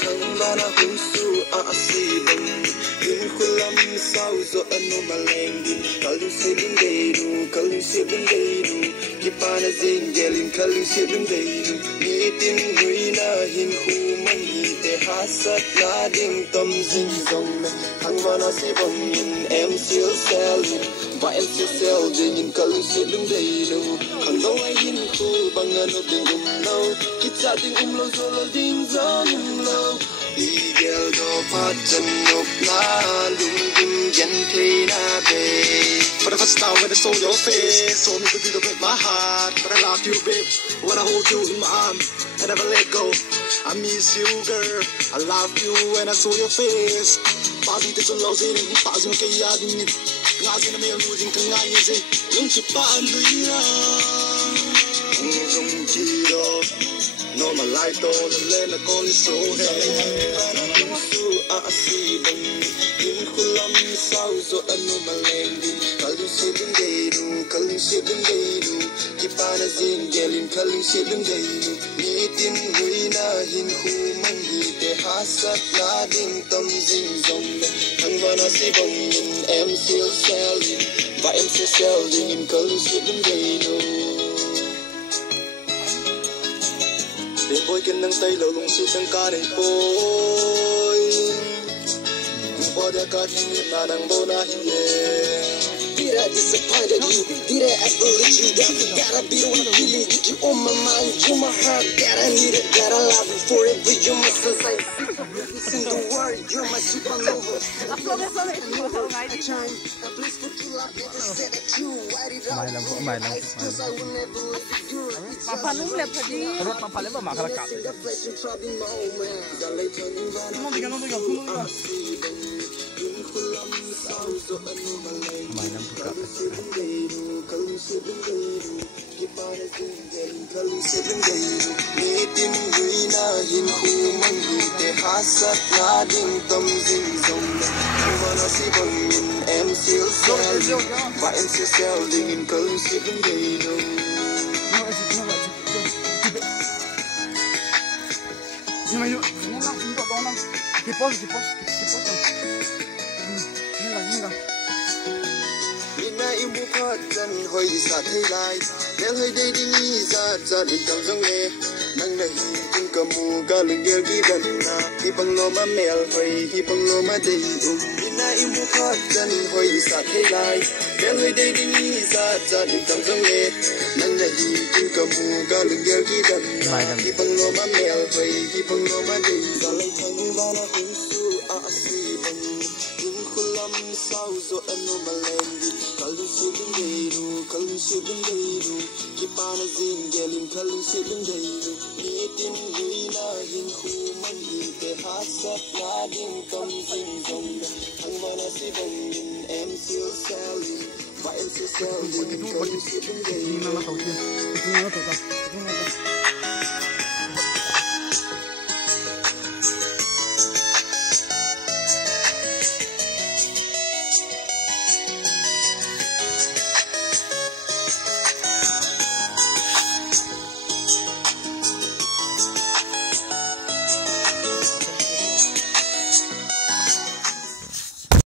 thăng ba na hung su a si bang in khulam sau zo anu maleng din kalung silung deiru kalung silung deiru kipana zing gelin kalung silung deiru nitin huina hin hu man hi te hasat na ding tom zing zong na thăng ba na si bang in em sil sel và em sil sel ding in kalung silung deiru khang dong ai hin khu bang anu ding lâu kita ding lo zo lo ding zong lâu Igel do patan of la lung dim gently na be. For the first time when I saw your face, saw me to be with my heart. But I love you, babe. When I hold you in my arm, I never let go. I miss you, girl. I love you when I saw your face. Pazi te chun lau zin, pazi mo kay yadin. Nga zin na may almudin kang nga yeze. Yung chipaan luya. Yung chiro. No my life don't let a call so hey su a si bang in khulam sau zo anu malendi kalung silung deiru kipana zin gelin kalung silung deiru nitin huina hin hu man hi te hasat na ding tam zing zong thang bana si bang in em sil selin va em sil selin in kalung silung deiru Đêm bôi kinh nâng tay lâu lung suốt nâng ca đầy bôi Cùng bó đeo ca đi miền mà nâng bô na hi Did I disappointed you? Did I ever let you down? Gotta be the one feeling that you on my mind. You my heart that I need it, that I love you forever. You're my sunshine. In the world, you're my supernova. I try a place for true love. Never said that you white it out. Cause I will never let you go. Papa nung lep tadi. Terus papa lep makarakat. Mainan buka. Nitin huina hin hu man hi te hasat na ding tom zing zong mana si bang in em sil sel va em sil sel ding in kalung silung deiru Nhưng mà yuk, ini lang, ini kok lang. Dipos. Ini lang. Ina ibu patan hoi sa thei lai, del hoi dei di ni za din tam jong le, nang na hi kun kamu ga lung gel gi gan na, hi bang lo ma mel hoi hi bang lo ma dei Ina ibu patan hoi sa thei lai, del hoi dei di ni za din tam jong le, nang na hi kun kamu ga lung gel gi gan na, hi bang lo ma mel hoi hi bang lo ma dei Ga lai thang ba na hu su a si bang, in khulam sau zo anu malendi kalung silung deiru kipana zing gelin kalung silung deiru nitin huina hin hu man hi te hasat na ding tom zing zong thang mana si bang in em sil selin va em sil selin kalung silung deiru